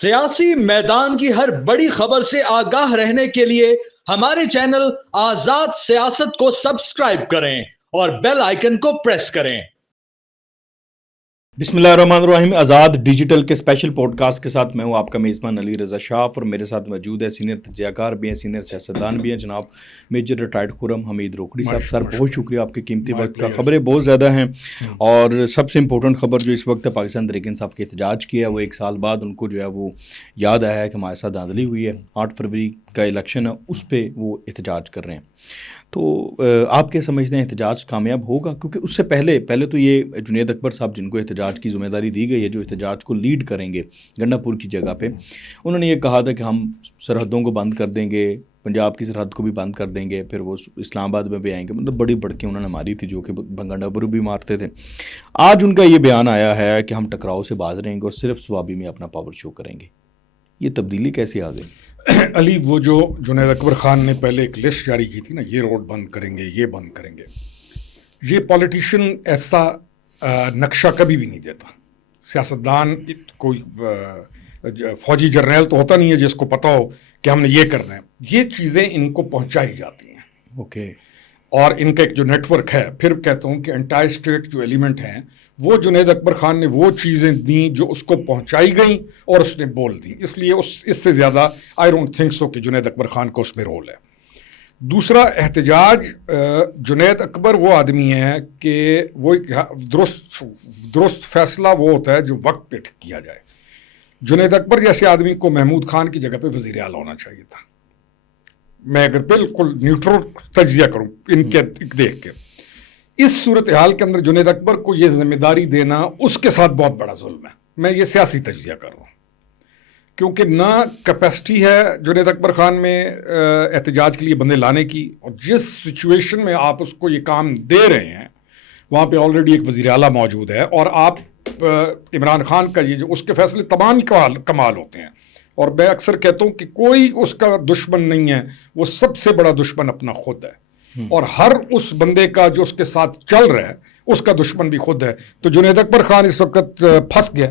سیاسی میدان کی ہر بڑی خبر سے آگاہ رہنے کے لیے ہمارے چینل آزاد سیاست کو سبسکرائب کریں اور بیل آئیکن کو پریس کریں۔ بسم اللہ الرحمن الرحیم۔ آزاد ڈیجیٹل کے اسپیشل پوڈ کاسٹ کے ساتھ میں ہوں آپ کا میزبان علی رضا شاف، اور میرے ساتھ موجود ہے سینئر تجزیہ کار بھی ہیں، سینئر سیاستدان بھی ہیں، جناب میجر ریٹائرڈ خرم حمید روکڑی صاحب۔ سر بہت شکریہ آپ کے قیمتی وقت کا۔ خبریں بہت زیادہ ہیں، اور سب سے امپورٹنٹ خبر جو اس وقت ہے، پاکستان تحریک انصاف کے احتجاج کیا ہے، وہ 1 سال بعد ان کو جو ہے وہ یاد آیا ہے کہ ہمارے ساتھ دھاندلی ہوئی ہے، 8 فروری کا الیکشن ہے، اس پہ وہ احتجاج کر رہے ہیں۔ تو آپ کیا سمجھتے ہیں، احتجاج کامیاب ہوگا؟ کیونکہ اس سے پہلے تو یہ جنید اکبر صاحب، جن کو احتجاج کی ذمہ داری دی گئی ہے، جو احتجاج کو لیڈ کریں گے گنڈا پور کی جگہ پہ، انہوں نے یہ کہا تھا کہ ہم سرحدوں کو بند کر دیں گے، پنجاب کی سرحد کو بھی بند کر دیں گے، پھر وہ اسلام آباد میں بھی آئیں گے۔ مطلب بڑی بڑکیں انہوں نے ماری تھی، جو کہ گنڈا پور بھی مارتے تھے۔ آج ان کا یہ بیان آیا ہے کہ ہم ٹکراؤ سے باز رہیں گے اور صرف سوابی میں اپنا پاور شو کریں گے۔ یہ تبدیلی کیسے آ گئی؟ علی، وہ جو جنید اکبر خان نے پہلے ایک لسٹ جاری کی تھی نا، یہ روڈ بند کریں گے، یہ بند کریں گے، یہ پولیٹیشین ایسا نقشہ کبھی بھی نہیں دیتا۔ سیاستدان کوئی فوجی جرنیل تو ہوتا نہیں ہے جس کو پتہ ہو کہ ہم نے یہ کرنا ہے۔ یہ چیزیں ان کو پہنچائی جاتی ہیں، اوکے، اور ان کا ایک جو نیٹ ورک ہے، پھر کہتا ہوں کہ انٹائر اسٹیٹ جو ایلیمنٹ ہیں، وہ جنید اکبر خان نے وہ چیزیں دیں جو اس کو پہنچائی گئیں اور اس نے بول دیں۔ اس لیے اس سے زیادہ آئی ڈونٹ تھنک سو کہ جنید اکبر خان کو اس میں رول ہے۔ دوسرا احتجاج، جنید اکبر وہ آدمی ہے کہ وہ درست فیصلہ وہ ہوتا ہے جو وقت پہ کیا جائے۔ جنید اکبر جیسے آدمی کو محمود خان کی جگہ پہ وزیر اعلیٰ ہونا چاہیے تھا، میں اگر بالکل نیوٹرل تجزیہ کروں ان کے دیکھ کے۔ اس صورتحال کے اندر جنید اکبر کو یہ ذمہ داری دینا اس کے ساتھ بہت بڑا ظلم ہے۔ میں یہ سیاسی تجزیہ کر رہا ہوں، کیونکہ نہ کیپیسٹی ہے جنید اکبر خان میں احتجاج کے لیے بندے لانے کی، اور جس سچویشن میں آپ اس کو یہ کام دے رہے ہیں وہاں پہ آلریڈی ایک وزیر اعلیٰ موجود ہے، اور آپ عمران خان کا یہ جو اس کے فیصلے تمام کمال ہوتے ہیں، اور میں اکثر کہتا ہوں کہ کوئی اس کا دشمن نہیں ہے، وہ سب سے بڑا دشمن اپنا خود ہے، اور ہر اس بندے کا جو اس کے ساتھ چل رہا ہے اس کا دشمن بھی خود ہے۔ تو جنید اکبر خان اس وقت پھنس گیا،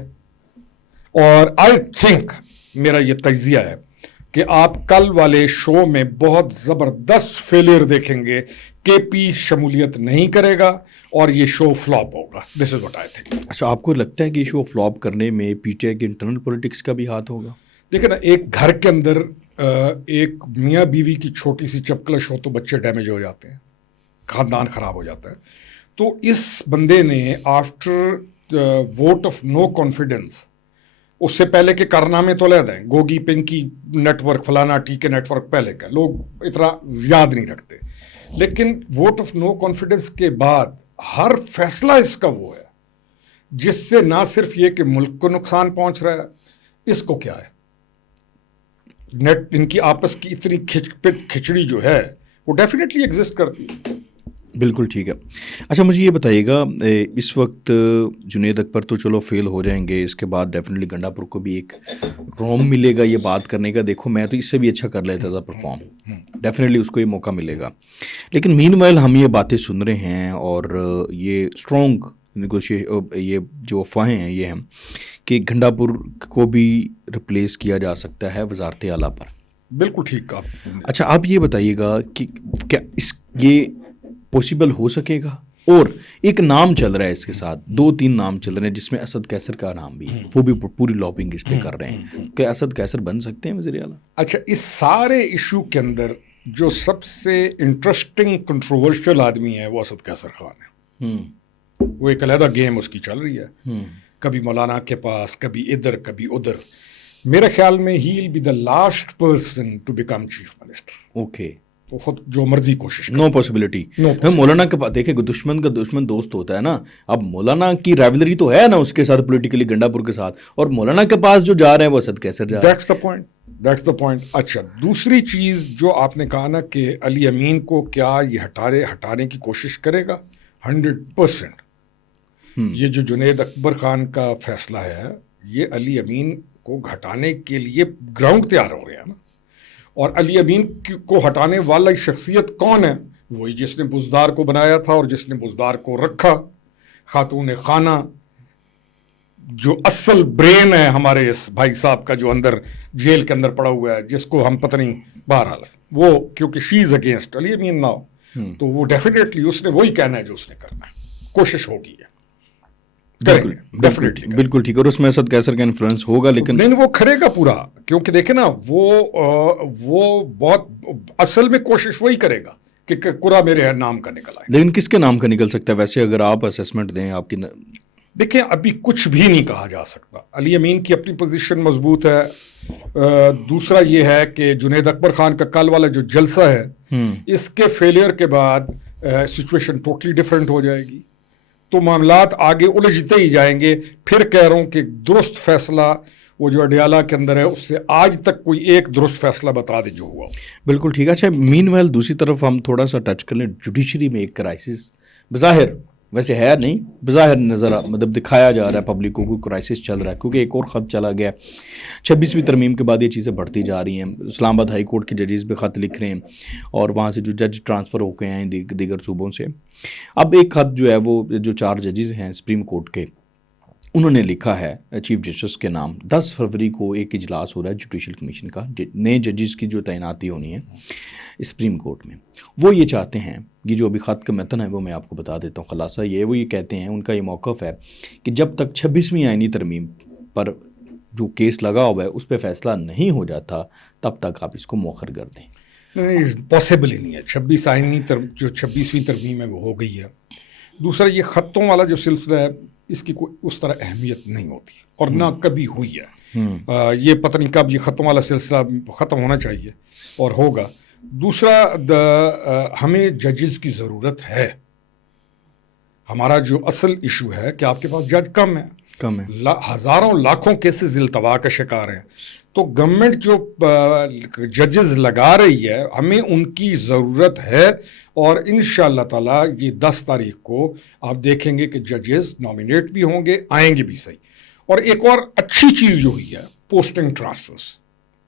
اور آئی تھنک میرا یہ تجزیہ ہے کہ آپ کل والے شو میں بہت زبردست فیلئر دیکھیں گے۔ کے پی شمولیت نہیں کرے گا اور یہ شو فلاپ ہوگا۔ دس از واٹ آئی تھنک۔ اچھا، آپ کو لگتا ہے کہ یہ شو فلاپ کرنے میں پی ٹی آئی کے انٹرنل پولیٹکس کا بھی ہاتھ ہوگا؟ دیکھیں نا، ایک گھر کے اندر ایک میاں بیوی کی چھوٹی سی چپکلش ہو تو بچے ڈیمیج ہو جاتے ہیں، خاندان خراب ہو جاتا ہے۔ تو اس بندے نے after vote of no confidence, اس سے پہلے کے کارنامے تو علیحدہ ہیں، گوگی پنکی نیٹ ورک، فلانا ٹی کے نیٹ ورک پہلے کا لوگ اتنا یاد نہیں رکھتے، لیکن ووٹ آف نو کانفیڈنس کے بعد ہر فیصلہ اس کا وہ ہے جس سے نہ صرف یہ کہ ملک کو نقصان پہنچ رہا ہے، اس کو کیا ہے، نیٹ ان کی آپس کی اتنی کھچڑی جو ہے وہ ڈیفینیٹلی ایگزسٹ کرتی ہے۔ بالکل ٹھیک ہے۔ اچھا، مجھے یہ بتائیے گا، اس وقت جنید اکبر تو چلو فیل ہو جائیں گے، اس کے بعد ڈیفینیٹلی گنڈا پور کو بھی ایک روم ملے گا یہ بات کرنے کا، دیکھو میں تو اس سے بھی اچھا کر لیتا تھا پرفارم، ڈیفینیٹلی اس کو یہ موقع ملے گا۔ لیکن مین وائل ہم یہ باتیں سن رہے ہیں، اور یہ اسٹرانگ یہ جو افواہیں ہیں یہ ہیں کہ گنڈا پور کو بھی ریپلیس کیا جا سکتا ہے وزارت اعلیٰ پر۔ بالکل ٹھیک کہا۔ اچھا، آپ یہ بتائیے گا کہ کیا یہ پاسبل ہو سکے گا؟ اور ایک نام چل رہا ہے اس کے ساتھ، 2-3 نام چل رہے ہیں، جس میں اسد کیسر کا نام بھی ہے، وہ بھی پوری لابنگ اس پہ کر رہے ہیں کہ اسد کیسر بن سکتے ہیں وزیر اعلیٰ۔ اچھا، اس سارے ایشو کے اندر جو سب سے انٹرسٹنگ کنٹروورشل آدمی ہے وہ اسد کیسر خان ہے۔ وہ ایک علیحدہ گیم اس کی چل رہی ہے، کبھی مولانا کے پاس، کبھی ادھر کبھی ادھر۔ میرے خیال میں he will be the last person to become chief minister. Okay, وہ خود جو مرضی کوشش نو پاسبلٹی۔ مولانا کے پاس دیکھیں، دشمن کا دشمن دوست ہوتا ہے نا، اب مولانا کی رائولری تو ہے نا اس کے ساتھ پولیٹیکلی گنڈا پور کے ساتھ، اور مولانا کے پاس جو جا رہے ہیں وہ اسد کیسر جا رہے ہیں۔ That's the point. اچھا، دوسری چیز جو آپ نے کہا نا کہ علی امین کو کیا یہ ہٹانے کی کوشش کرے گا، 100%۔ یہ جو جنید اکبر خان کا فیصلہ ہے، یہ علی امین کو ہٹانے کے لیے گراؤنڈ تیار ہو رہا ہے نا۔ اور علی امین کو ہٹانے والا شخصیت کون ہے؟ وہی جس نے بزدار کو بنایا تھا اور جس نے بزدار کو رکھا، خاتون خانہ، جو اصل برین ہے ہمارے اس بھائی صاحب کا جو اندر جیل کے اندر پڑا ہوا ہے, جس کو ہم پتہ نہیں بہرحال وہ کیونکہ شی is against Ali Amin now, تو وہ ڈیفینیٹلی اس نے وہی کہنا ہے جو اس نے کرنا ہے, کوشش ہوگی ہے بالکل ٹھیک. اور اس میں اسد قیصر کا انفلوئنس ہوگا, لیکن نہیں وہ کرے گا پورا, کیونکہ دیکھیں نا وہ بہت اصل میں کوشش وہی کرے گا کہ قرا میرے نام کا نکل آئے. لیکن کس کے نام کا نکل سکتا ہے ویسے, اگر آپ اسیسمنٹ دیں آپ کی؟ دیکھیں ابھی کچھ بھی نہیں کہا جا سکتا. علی امین کی اپنی پوزیشن مضبوط ہے. دوسرا یہ ہے کہ جنید اکبر خان کا کل والا جو جلسہ ہے اس کے فیلئر کے بعد سچویشن ٹوٹلی ڈفرینٹ ہو جائے گی, تو معاملات آگے الجھتے ہی جائیں گے. پھر کہہ رہا ہوں کہ درست فیصلہ وہ جو اڈیالہ کے اندر ہے اس سے آج تک کوئی ایک درست فیصلہ بتا دے جو ہوا. بالکل ٹھیک ہے. اچھا مین ویل دوسری طرف ہم تھوڑا سا ٹچ کر لیں, جوڈیشری میں ایک کرائسس بظاہر ویسے ہے نہیں, بظاہر نظر مطلب دکھایا جا رہا ہے پبلک کو کوئی کرائسس چل رہا ہے, کیونکہ ایک اور خط چلا گیا 26ویں ترمیم کے بعد یہ چیزیں بڑھتی جا رہی ہیں. اسلام آباد ہائی کورٹ کے ججز پہ خط لکھ رہے ہیں اور وہاں سے جو جج ٹرانسفر ہو کے ہیں دیگر صوبوں سے. اب ایک خط جو ہے وہ جو 4 ججز ہیں سپریم کورٹ کے, انہوں نے لکھا ہے چیف جسٹس کے نام. 10 فروری کو ایک اجلاس ہو رہا ہے جوڈیشل کمیشن کا, نئے ججز کی جو تعیناتی ہونی ہے سپریم کورٹ میں. وہ یہ چاہتے ہیں, یہ جو ابھی خط کا متن ہے وہ میں آپ کو بتا دیتا ہوں خلاصہ وہ یہ کہتے ہیں, ان کا یہ موقف ہے کہ جب تک 26ویں آئینی ترمیم پر جو کیس لگا ہوا ہے اس پہ فیصلہ نہیں ہو جاتا تب تک آپ اس کو مؤخر کر دیں. نہیں, پاسبل ہی نہیں ہے. 26 آئینی جو 26ویں ترمیم ہے وہ ہو گئی ہے. دوسرا یہ خطوں والا جو سلسلہ ہے اس کی کوئی اس طرح اہمیت نہیں ہوتی اور نہ کبھی ہوئی ہے. یہ پتہ نہیں کب یہ خطوں والا سلسلہ ختم ہونا چاہیے اور ہوگا. دوسرا ہمیں ججز کی ضرورت ہے. ہمارا جو اصل ایشو ہے کہ آپ کے پاس جج کم ہے, ہزاروں لاکھوں کیسز التوا کا شکار ہیں. تو گورنمنٹ جو ججز لگا رہی ہے ہمیں ان کی ضرورت ہے, اور انشاءاللہ تعالیٰ یہ 10 تاریخ کو آپ دیکھیں گے کہ ججز نامینیٹ بھی ہوں گے, آئیں گے بھی صحیح. اور ایک اور اچھی چیز جو ہوئی ہے پوسٹنگ ٹرانسفرز.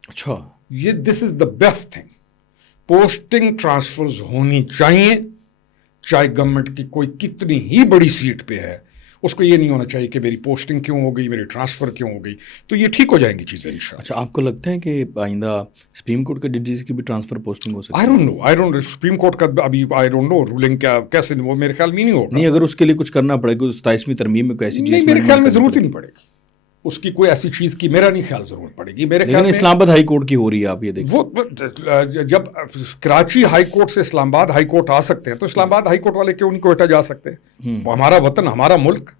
اچھا, یہ this is the best thing. Posting transfers ہونی چاہیے, چاہے گورنمنٹ کی کوئی کتنی ہی بڑی سیٹ پہ ہے. اس کو یہ نہیں ہونا چاہیے کہ میری پوسٹنگ کیوں ہو گئی, میری ٹرانسفر کیوں ہو گئی. تو یہ ٹھیک ہو جائیں گی چیزیں انشاءاللہ. اچھا, آپ کو لگتا ہے کہ آئندہ سپریم کورٹ کے ججز کی بھی ٹرانسفر پوسٹنگ ہو سکتی ہے؟ I don't know supreme court کا ابھی آئی ڈونٹ نو رولنگ کیا کیسے, وہ میرے خیال میں نہیں ہوگا. نہیں, اگر اس کے لیے کچھ کرنا پڑے گا 27ویں ترمیم میں کوئی ایسی چیز, نہیں میرے خیال میں ضرورت ہی نہیں پڑے گی اس کی, کوئی ایسی چیز کی میرا نہیں خیال ضرورت پڑے گی. میرے خیال میں اسلام آباد ہائی کورٹ کی ہو رہی ہے, آپ یہ دیکھیں وہ جب کراچی ہائی کورٹ سے اسلام آباد ہائی کورٹ آ سکتے ہیں تو اسلام آباد ہائی کورٹ والے کیوں نہیں کوئٹہ جا سکتے؟ ہمارا وطن, ہمارا ملک,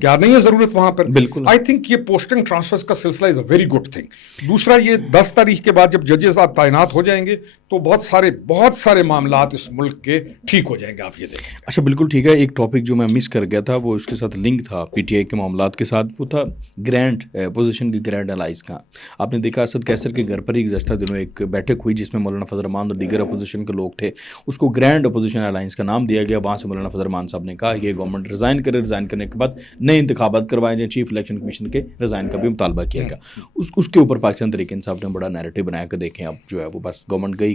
کیا نہیں ہے ضرورت وہاں پر؟ بالکل. آئی تھنک یہ پوسٹنگ ٹرانسفرز کا سلسلہ از اے ویری گڈ تھنگ. دوسرا یہ 10 تاریخ کے بعد جب ججز آپ تعینات ہو جائیں گے تو بہت سارے معاملات اس ملک کے ٹھیک ہو جائیں گے, آپ یہ دیکھیں. اچھا بالکل ٹھیک ہے. ایک ٹاپک جو میں مس کر گیا تھا وہ اس کے ساتھ لنک تھا پی ٹی آئی کے معاملات کے ساتھ, وہ تھا گرینڈ اپوزیشن کی گرینڈ الائنس کا. آپ نے دیکھا اسد قیصر کے گھر پر ہی گزشتہ دنوں ایک بیٹھک ہوئی جس میں مولانا فضل الرحمان اور دیگر اپوزیشن کے لوگ تھے. اس کو گرینڈ اپوزیشن الائنس کا نام دیا گیا. وہاں سے مولانا فضل الرحمان صاحب نے کہا کہ گورنمنٹ ریزائن کرے, ریزائن کرنے کے بعد نئے انتخابات کروائے جائیں. چیف الیکشن کمیشن کے ریزائن کا بھی مطالبہ کیا گیا. اس کے اوپر پاکستان تحریک انصاف نے بڑا نیریٹو بنایا کہ دیکھیں اب جو ہے وہ بس گورنمنٹ گئی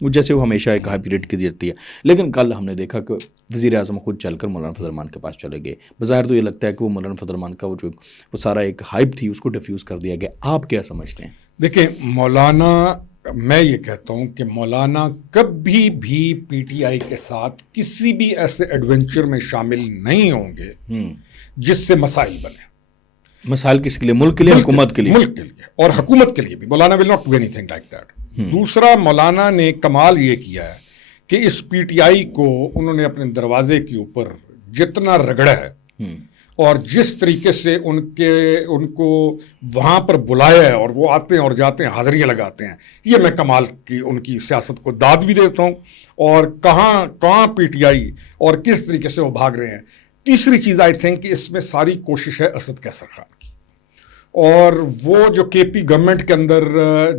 وہ جیسے وہ ہمیشہ ایک ہائی پیریڈ کی دیتی ہے. لیکن کل ہم نے دیکھا کہ وزیر اعظم خود چل کر مولانا فضل الرحمان کے پاس چلے گئے. بظاہر تو یہ لگتا ہے کہ وہ مولانا فضل الرحمان کا وہ سارا ایک ہائپ تھی اس کو ڈیفیوز کر دیا گیا. آپ کیا سمجھتے ہیں؟ دیکھیں مولانا, میں یہ کہتا ہوں کہ مولانا کبھی بھی پی ٹی آئی کے ساتھ کسی بھی ایسے ایڈونچر میں شامل نہیں ہوں گے جس سے مسائل بنے. مسائل کس کے لیے؟ ملک کے لیے, حکومت کے لیے. ملک کے لیے اور حکومت کے لیے بھی. مولانا will not do any thing like that. دوسرا, مولانا نے کمال یہ کیا ہے کہ اس پی ٹی آئی کو انہوں نے اپنے دروازے کے اوپر جتنا رگڑا ہے اور جس طریقے سے ان کو وہاں پر بلایا ہے اور وہ آتے ہیں اور جاتے ہیں, حاضریاں لگاتے ہیں, یہ میں کمال کی ان کی سیاست کو داد بھی دیتا ہوں. اور کہاں پی ٹی آئی اور کس طریقے سے وہ بھاگ رہے ہیں. تیسری چیز آئی تھنک کہ اس میں ساری کوشش ہے اسد قیصر خان کی, اور وہ جو کے پی گورنمنٹ کے اندر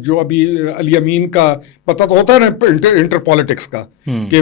جو ابھی علی امین کا پتہ تو ہوتا ہے نا انٹر پالیٹکس کا کہ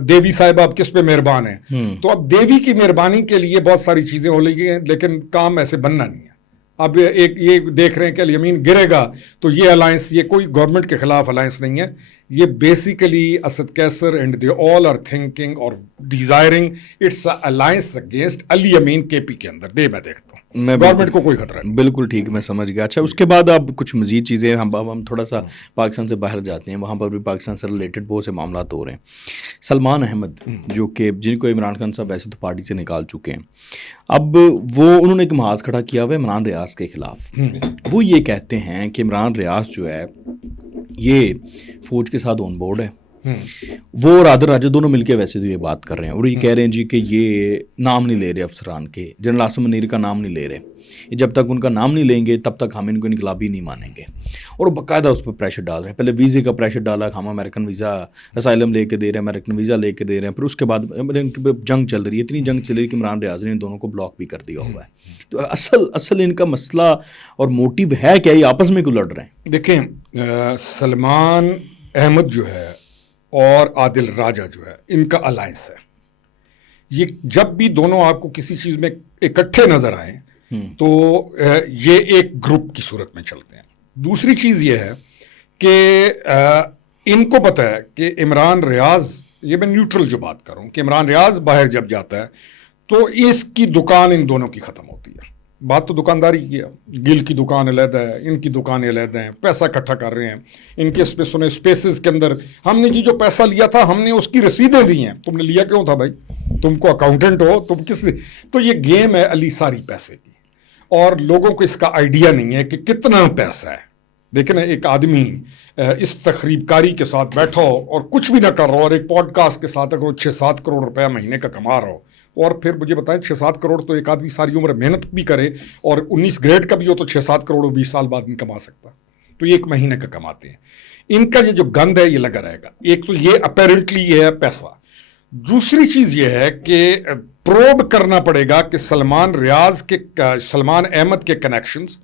دیوی صاحب اب کس پہ مہربان ہیں, تو اب دیوی کی مہربانی کے لیے بہت ساری چیزیں ہو رہی ہیں لیکن کام ایسے بننا نہیں ہے. اب یہ دیکھ رہے ہیں کہ علی امین گرے گا تو یہ الائنس, یہ کوئی گورنمنٹ کے خلاف الائنس نہیں ہے, یہ basically Asad Qaiser and they all are thinking اور desiring its alliance against Ali Amin K P کے اندر دے. میں دیکھتا ہوں گورنمنٹ کو کوئی خطرہ نہیں. بالکل ٹھیک, میں سمجھ گیا. اچھا, اس کے بعد اب کچھ مزید چیزیں ہم تھوڑا سا پاکستان سے باہر جاتے ہیں. وہاں پر بھی پاکستان سے ریلیٹڈ بہت سے معاملات ہو رہے ہیں. سلمان احمد جو کہ جن کو عمران خان صاحب ویسے تو پارٹی سے نکال چکے ہیں, اب وہ انہوں نے ایک محاذ کھڑا کیا ہوا ہے عمران ریاض کے خلاف. وہ یہ کہتے ہیں کہ عمران ریاض جو ہے یہ فوج کے ساتھ آن بورڈ ہے. وہ اور عادل راجہ دونوں مل کے ویسے تو یہ بات کر رہے ہیں, اور یہ کہہ رہے ہیں جی کہ یہ نام نہیں لے رہے افسران کے, جنرل عاصم منیر کا نام نہیں لے رہے. جب تک ان کا نام نہیں لیں گے تب تک ہم ان کو انقلابی نہیں مانیں گے. اور باقاعدہ اس پہ پریشر ڈال رہے ہیں. پہلے ویزے کا پریشر ڈالا, ہم امریکن ویزا اسائلم لے کے دے رہے ہیں, امریکن ویزا لے کے دے رہے ہیں. پھر اس کے بعد جنگ چل رہی ہے, اتنی جنگ چل رہی ہے کہ عمران ریاض نے ان دونوں کو بلاک بھی کر دیا ہوا ہے. تو اصل ان کا مسئلہ اور موٹیو ہے کیا, یہ آپس میں کیوں لڑ رہے ہیں؟ دیکھیں, سلمان احمد جو ہے اور عادل راجہ جو ہے ان کا الائنس ہے. یہ جب بھی دونوں آپ کو کسی چیز میں اکٹھے نظر آئیں تو یہ ایک گروپ کی صورت میں چلتے ہیں. دوسری چیز یہ ہے کہ ان کو پتہ ہے کہ عمران ریاض, یہ میں نیوٹرل جو بات کروں, کہ عمران ریاض باہر جب جاتا ہے تو اس کی دکان ان دونوں کی ختم ہوتی ہے. بات تو دکانداری کی ہے, گل کی دکان علیحدہ ہے, ان کی دکانیں علیحدہ ہیں, پیسہ اکٹھا کر رہے ہیں. ان کے اسپیسز کے اندر ہم نے جو پیسہ لیا تھا ہم نے اس کی رسیدیں دی ہیں. تم نے لیا کیوں تھا بھائی, تم کو اکاؤنٹنٹ ہو, تم کس لیے؟ تو یہ گیم ہے علی ساری پیسے کی, اور لوگوں کو اس کا آئیڈیا نہیں ہے کہ کتنا پیسہ ہے. دیکھیں نا, ایک آدمی اس تخریب کاری کے ساتھ بیٹھا ہو اور کچھ بھی نہ کر رہا ہو, اور ایک پوڈ کاسٹ کے ساتھ اگر 6-7 کروڑ روپیہ مہینے کا کما رہا ہو, اور پھر مجھے بتائیں 6-7 کروڑ تو ایک آدمی ساری عمر محنت بھی کرے اور 19 گریڈ کا بھی ہو تو 6-7 کروڑ 20 سال بعد نہیں کما سکتا. تو یہ ایک مہینے کا کماتے ہیں. ان کا یہ جو گند ہے یہ لگا رہے گا. ایک تو یہ اپیرنٹلی یہ ہے پیسہ. دوسری چیز یہ ہے کہ پروب کرنا پڑے گا کہ سلمان احمد کے کنیکشنز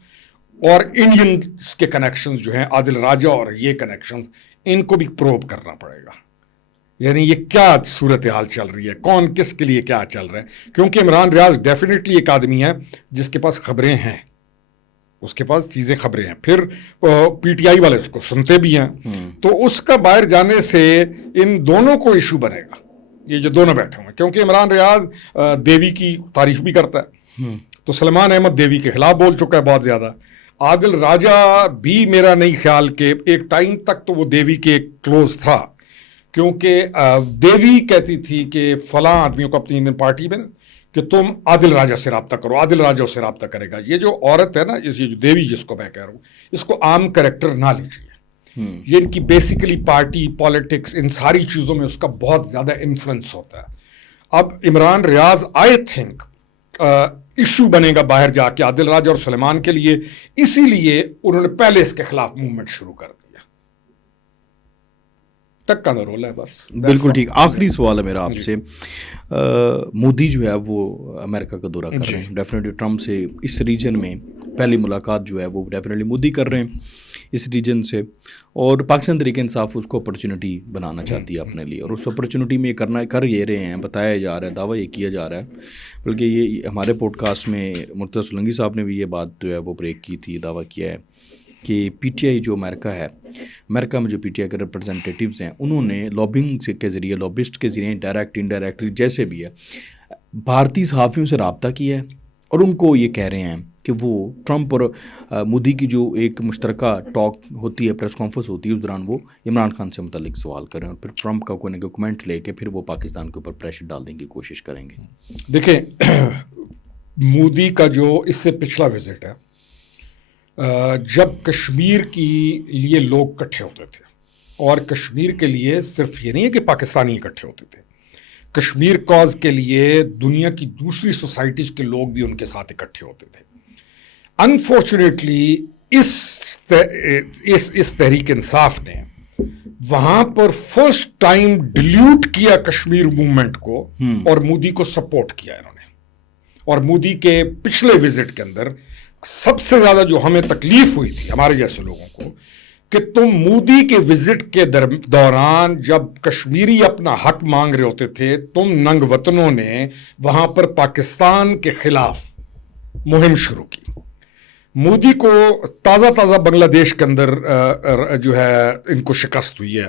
اور انڈینز کے کنیکشنز جو ہیں, عادل راجہ اور یہ کنیکشنز, ان کو بھی پروب کرنا پڑے گا. یعنی یہ کیا صورتحال چل رہی ہے, کون کس کے لیے کیا چل رہا ہے. کیونکہ عمران ریاض ڈیفینیٹلی ایک آدمی ہے جس کے پاس خبریں ہیں, اس کے پاس خبریں ہیں. پھر پی ٹی آئی والے اس کو سنتے بھی ہیں, تو اس کا باہر جانے سے ان دونوں کو ایشو بنے گا, یہ جو دونوں بیٹھے ہوئے. کیونکہ عمران ریاض دیوی کی تعریف بھی کرتا ہے, تو سلمان احمد دیوی کے خلاف بول چکا ہے بہت زیادہ. عادل راجہ بھی میرا نہیں خیال کہ ایک ٹائم تک تو وہ دیوی کے کلوز تھا, کیونکہ دیوی کہتی تھی کہ فلاں آدمیوں کو اپنی انڈین پارٹی میں کہ تم عادل راجہ سے رابطہ کرو, عادل راجہ سے رابطہ کرے گا. یہ جو عورت ہے نا, یہ جو دیوی جس کو میں کہہ رہا ہوں, اس کو عام کریکٹر نہ لیجیے. یہ ان کی بیسیکلی پارٹی پالیٹکس ان ساری چیزوں میں اس کا بہت زیادہ انفلوئنس ہوتا ہے. اب عمران ریاض آئی تھنک ایشو بنے گا باہر جا کے عادل راجہ اور سلیمان کے لیے, اسی لیے انہوں نے پہلے اس کے خلاف موومنٹ شروع کر دیا. تک کا رول ہے بس. بالکل ٹھیک. آخری سوال ہے میرا آپ سے, مودی جو ہے وہ امریکہ کا دورہ کر رہے ہیں, ڈیفینیٹلی ٹرمپ سے اس ریجن میں پہلی ملاقات جو ہے وہ ڈیفینیٹلی مودی کر رہے ہیں اس ریجن سے, اور پاکستان تحریک انصاف اس کو اپرچونٹی بنانا چاہتی ہے اپنے لیے, اور اس اپرچونٹی میں کر یہ رہے ہیں, بتایا جا رہا ہے, دعویٰ یہ کیا جا رہا ہے. بلکہ یہ ہمارے پوڈ کاسٹ میں مرتضی سولنگی صاحب نے بھی یہ بات جو ہے وہ بریک کی تھی, دعویٰ کیا ہے کہ پی ٹی آئی جو امریکہ ہے, امریکہ میں جو پی ٹی آئی کے ریپرزنٹیٹیوز ہیں, انہوں نے لابنگ کے ذریعے, لابسٹ کے ذریعے, ڈائریکٹ انڈائریکٹلی جیسے بھی ہے, بھارتی صحافیوں سے رابطہ کیا ہے, اور ان کو یہ کہہ رہے ہیں کہ وہ ٹرمپ اور مودی کی جو ایک مشترکہ ٹاک ہوتی ہے, پریس کانفرنس ہوتی ہے, اس دوران وہ عمران خان سے متعلق سوال کریں, اور پھر ٹرمپ کا کوئی نہ کوئی کمنٹ لے کے پھر وہ پاکستان کے اوپر پریشر ڈالنے کی کوشش کریں گے. دیکھیں, مودی کا جو اس سے پچھلا وزٹ ہے, جب کشمیر کی لیے لوگ اکٹھے ہوتے تھے, اور کشمیر کے لیے صرف یہ نہیں ہے کہ پاکستانی اکٹھے ہوتے تھے, کشمیر کاز کے لیے دنیا کی دوسری سوسائٹیز کے لوگ بھی ان کے ساتھ اکٹھے ہوتے تھے. انفارچونیٹلی اس تحریک انصاف نے وہاں پر فرسٹ ٹائم ڈیلیوٹ کیا کشمیر موومنٹ کو, اور مودی کو سپورٹ کیا انہوں نے. اور مودی کے پچھلے وزٹ کے اندر سب سے زیادہ جو ہمیں تکلیف ہوئی تھی ہمارے جیسے لوگوں کو, کہ تم مودی کے وزٹ کے دوران جب کشمیری اپنا حق مانگ رہے ہوتے تھے, تم ننگ وطنوں نے وہاں پر پاکستان کے خلاف مہم شروع کی. مودی کو تازہ بنگلہ دیش کے اندر جو ہے ان کو شکست ہوئی ہے,